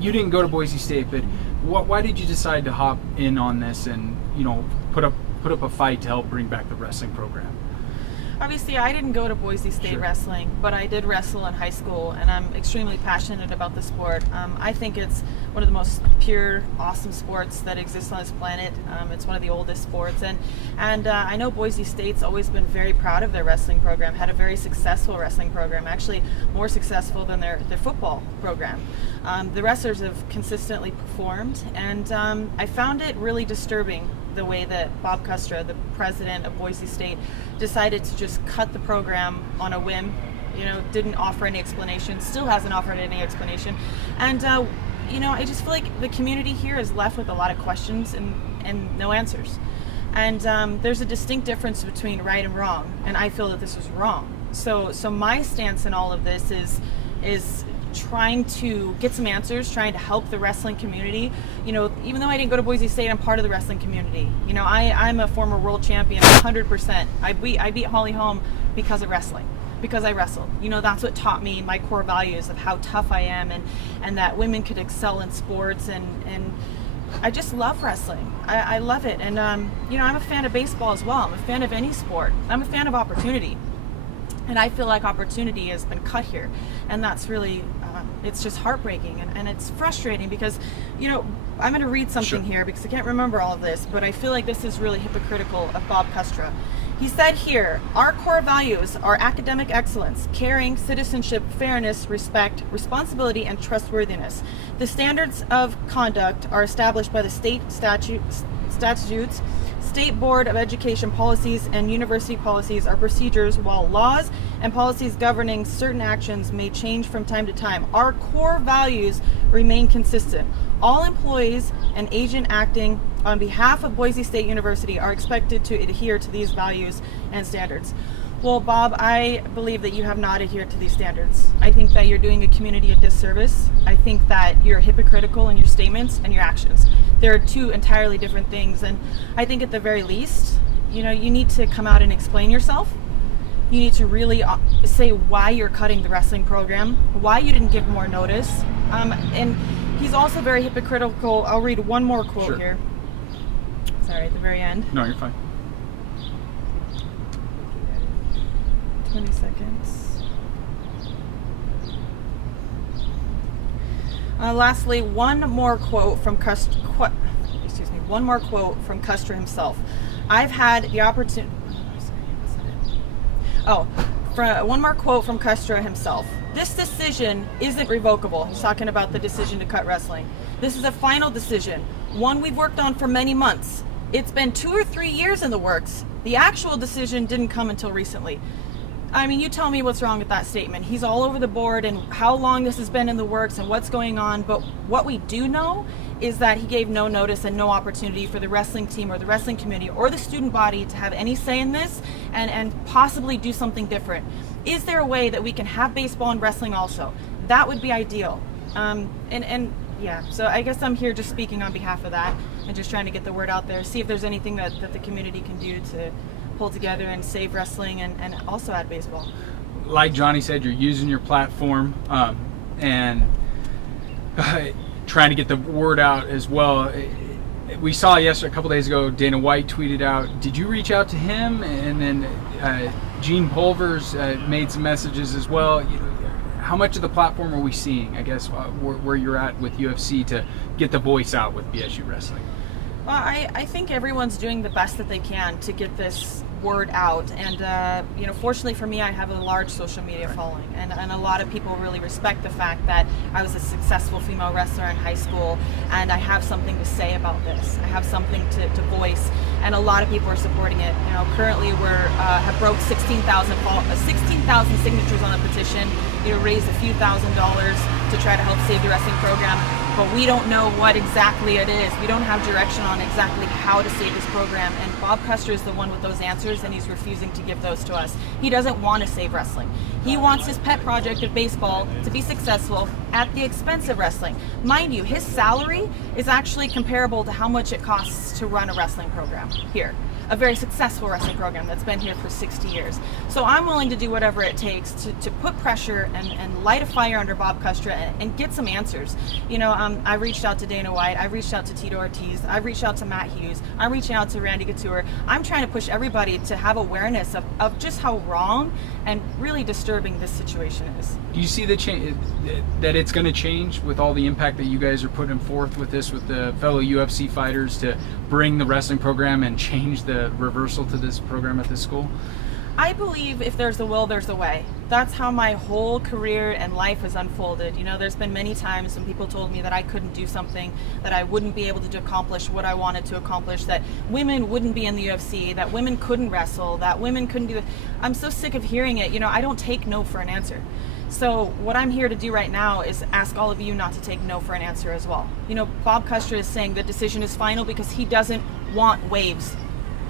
you didn't go to Boise State, but why did you decide to hop in on this and put up a fight to help bring back the wrestling program? Obviously, I didn't go to Boise State wrestling, but I did wrestle in high school, and I'm extremely passionate about the sport. I think it's one of the most pure, awesome sports that exists on this planet. It's one of the oldest sports, and I know Boise State's always been very proud of their wrestling program, had a very successful wrestling program, actually more successful than their football program. The wrestlers have consistently performed, and I found it really disturbing the way that Bob Kustra, the president of Boise State, decided to just cut the program on a whim. Didn't offer any explanation, still hasn't offered any explanation. And I just feel like the community here is left with a lot of questions and no answers. And there's a distinct difference between right and wrong, and I feel that this was wrong. So my stance in all of this is trying to get some answers, trying to help the wrestling community. Even though I didn't go to Boise State, I'm part of the wrestling community. I'm a former world champion, 100%. I beat Holly Holm because of wrestling, because I wrestled. That's what taught me my core values of how tough I am, and that women could excel in sports, and I just love wrestling. I love it. And I'm a fan of baseball as well. I'm a fan of any sport. I'm a fan of opportunity. And I feel like opportunity has been cut here, and that's really, it's just heartbreaking, and it's frustrating because, I'm going to read something here because I can't remember all of this, but I feel like this is really hypocritical of Bob Kustra. He said here, our core values are academic excellence, caring, citizenship, fairness, respect, responsibility, and trustworthiness. The standards of conduct are established by the state statutes, State Board of Education policies, and university policies are procedures, while laws and policies governing certain actions may change from time to time. Our core values remain consistent. All employees and agent acting on behalf of Boise State University are expected to adhere to these values and standards. Well, Bob, I believe that you have not adhered to these standards. I think that you're doing a community a disservice. I think that you're hypocritical in your statements and your actions. There are two entirely different things, and I think at the very least, you need to come out and explain yourself. You need to really say why you're cutting the wrestling program, why you didn't give more notice. And he's also very hypocritical. I'll read one more quote here. Sorry, at the very end. No, you're fine. 20 seconds. Lastly, one more quote from Kustra himself. I've had the opportunity. One more quote from Kustra himself. This decision isn't revocable. He's talking about the decision to cut wrestling. This is a final decision, one we've worked on for many months. It's been 2 or 3 years in the works. The actual decision didn't come until recently. I mean, you tell me what's wrong with that statement. He's all over the board and how long this has been in the works and what's going on. But what we do know is that he gave no notice and no opportunity for the wrestling team or the wrestling community or the student body to have any say in this and possibly do something different. Is there a way that we can have baseball and wrestling also? That would be ideal. Yeah, so I guess I'm here just speaking on behalf of that and just trying to get the word out there, see if there's anything that the community can do to pull together and save wrestling and also add baseball. Like Johnny said, you're using your platform and trying to get the word out as well. We saw a couple days ago, Dana White tweeted out. Did you reach out to him? And then Gene Pulvers made some messages as well. How much of the platform are we seeing, I guess, where you're at with UFC to get the voice out with BSU Wrestling? Well, I think everyone's doing the best that they can to get this word out, and fortunately for me, I have a large social media following, and a lot of people really respect the fact that I was a successful female wrestler in high school, and I have something to say about this. I have something to voice, and a lot of people are supporting it. Currently have broke 16,000 signatures on the petition. Raised a few $1,000s to try to help save the wrestling program. But we don't know what exactly it is. We don't have direction on exactly how to save this program. And Bob Kustra is the one with those answers, and he's refusing to give those to us. He doesn't want to save wrestling. He wants his pet project of baseball to be successful at the expense of wrestling. Mind you, his salary is actually comparable to how much it costs to run a wrestling program here. a very successful wrestling program that's been here for 60 years. So I'm willing to do whatever it takes to put pressure and light a fire under Bob Custra and get some answers. I reached out to Dana White, I reached out to Tito Ortiz, I reached out to Matt Hughes, I'm reaching out to Randy Couture. I'm trying to push everybody to have awareness of just how wrong and really disturbing this situation is. Do you see that it's going to change with all the impact that you guys are putting forth with this, with the fellow UFC fighters, to bring the wrestling program and change the reversal to this program at this school? I believe if there's a will, there's a way. That's how my whole career and life has unfolded. There's been many times when people told me that I couldn't do something, that I wouldn't be able to accomplish what I wanted to accomplish, that women wouldn't be in the UFC, that women couldn't wrestle, that women couldn't do I'm so sick of hearing it. I don't take no for an answer. So what I'm here to do right now is ask all of you not to take no for an answer as well. Bob Custra is saying the decision is final because he doesn't want waves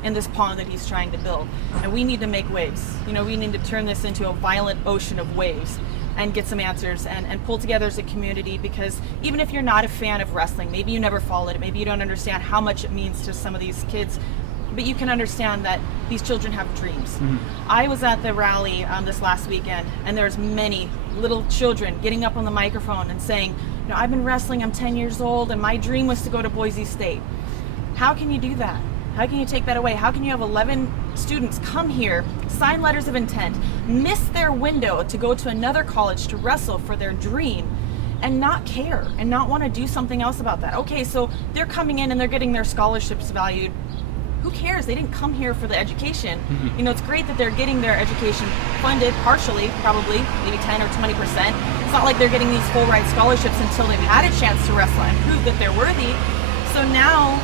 in this pond that he's trying to build. And we need to make waves. We need to turn this into a violent ocean of waves and get some answers and pull together as a community, because even if you're not a fan of wrestling, maybe you never followed it, maybe you don't understand how much it means to some of these kids, but you can understand that these children have dreams. Mm-hmm. I was at the rally this last weekend, and there's many little children getting up on the microphone and saying, I've been wrestling, I'm 10 years old, and my dream was to go to Boise State. How can you do that? How can you take that away? How can you have 11 students come here, sign letters of intent, miss their window to go to another college to wrestle for their dream, and not care and not want to do something else about that? Okay, so they're coming in and they're getting their scholarships valued. Who cares? They didn't come here for the education. Mm-hmm. It's great that they're getting their education funded partially, probably, maybe 10 or 20%. It's not like they're getting these full ride scholarships until they've had a chance to wrestle and prove that they're worthy. So now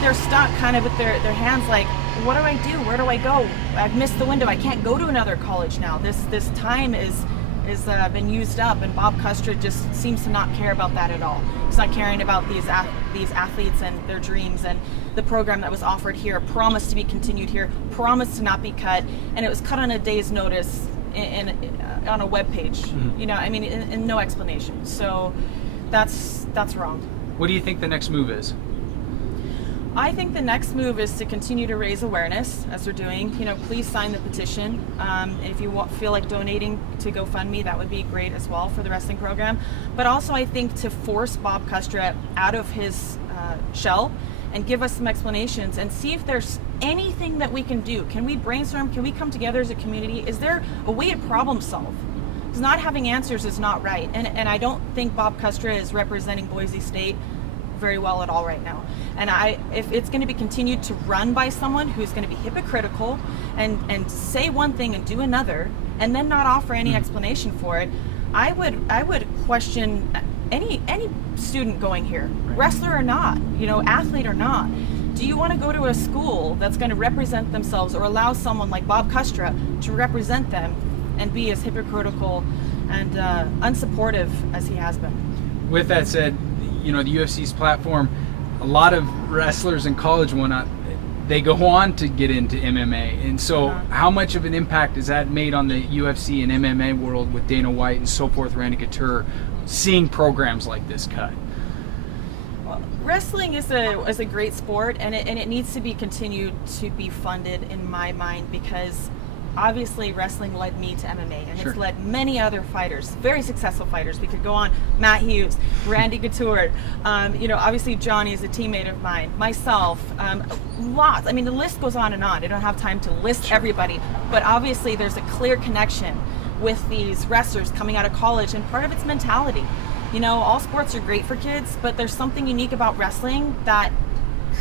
they're stuck kind of with their hands like, what do I do? Where do I go? I've missed the window. I can't go to another college now. This time is been used up, and Bob Custra just seems to not care about that at all. He's not caring about these athletes and their dreams, and the program that was offered here, promised to be continued here, promised to not be cut, and it was cut on a day's notice on a web page. Mm-hmm. And no explanation. So that's wrong. What do you think the next move is? I think the next move is to continue to raise awareness, as we're doing. Please sign the petition. If you feel like donating to GoFundMe, that would be great as well for the wrestling program. But also, I think to force Bob Custra out of his shell and give us some explanations and see if there's anything that we can do. Can we brainstorm? Can we come together as a community? Is there a way to problem solve? Because not having answers is not right. And I don't think Bob Custra is representing Boise State very well at all right now. And if it's going to be continued to run by someone who's going to be hypocritical and say one thing and do another and then not offer any explanation for it, I would question any student going here, wrestler or not, athlete or not. Do you want to go to a school that's going to represent themselves, or allow someone like Bob Custra to represent them and be as hypocritical and unsupportive as he has been? With that said, the UFC's platform, a lot of wrestlers in college they go on to get into MMA. And so how much of an impact is that made on the UFC and MMA world with Dana White and so forth, Randy Couture, seeing programs like this cut? Well, wrestling is a great sport, and it needs to be continued to be funded in my mind, because obviously wrestling led me to MMA, and It's led many other fighters, very successful fighters. We could go on, Matt Hughes, Randy Couture, obviously Johnny is a teammate of mine, myself, lots. The list goes on and on. I don't have time to list everybody, but obviously there's a clear connection with these wrestlers coming out of college, and part of it's mentality. All sports are great for kids, but there's something unique about wrestling that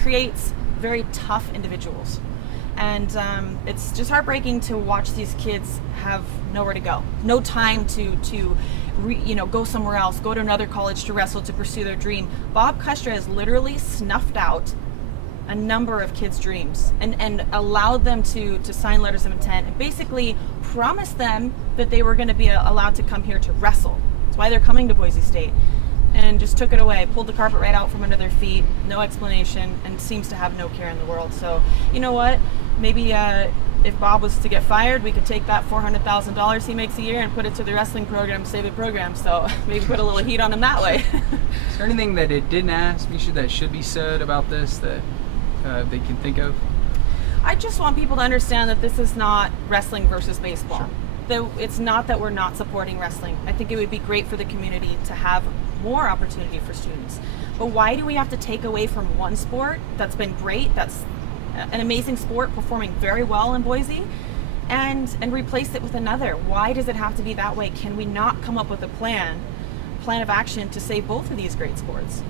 creates very tough individuals. And it's just heartbreaking to watch these kids have nowhere to go, no time to go somewhere else, go to another college to wrestle, to pursue their dream. Bob Custra has literally snuffed out a number of kids' dreams and allowed them to sign letters of intent and basically promised them that they were going to be allowed to come here to wrestle. That's why they're coming to Boise State. And just took it away, pulled the carpet right out from under their feet, no explanation, and seems to have no care in the world. So, you know what? Maybe if Bob was to get fired, we could take that $400,000 he makes a year and put it to the wrestling program, save the program. So maybe put a little heat on him that way. Is there anything that it didn't ask, Miesha, that should be said about this that they can think of? I just want people to understand that this is not wrestling versus baseball. It's not that we're not supporting wrestling. I think it would be great for the community to have more opportunity for students. But why do we have to take away from one sport that's been great, that's an amazing sport performing very well in Boise, and replace it with another? Why does it have to be that way? Can we not come up with a plan of action to save both of these great sports?